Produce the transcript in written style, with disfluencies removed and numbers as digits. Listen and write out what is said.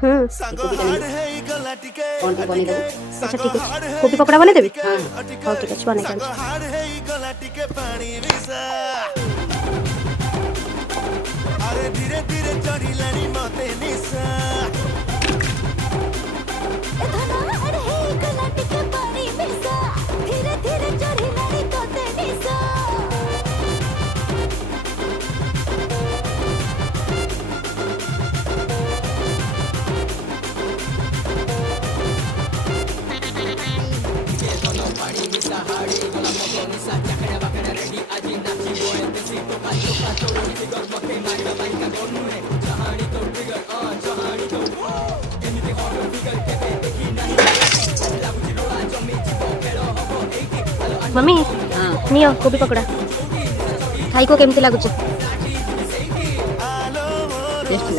कोबी का कौन टा बनी देबो? अच्छा ठीक है कोबी पकोड़ा बने देबी हां हाँ ठीक है बने कर अरे धीरे धीरे चढ़िलानी मते निशा धीरे धीरे चढ़िलानी तोते निशा मम्मी हां नियो कोबी पकोड़ा खाई को केमती लागुच टेस्ट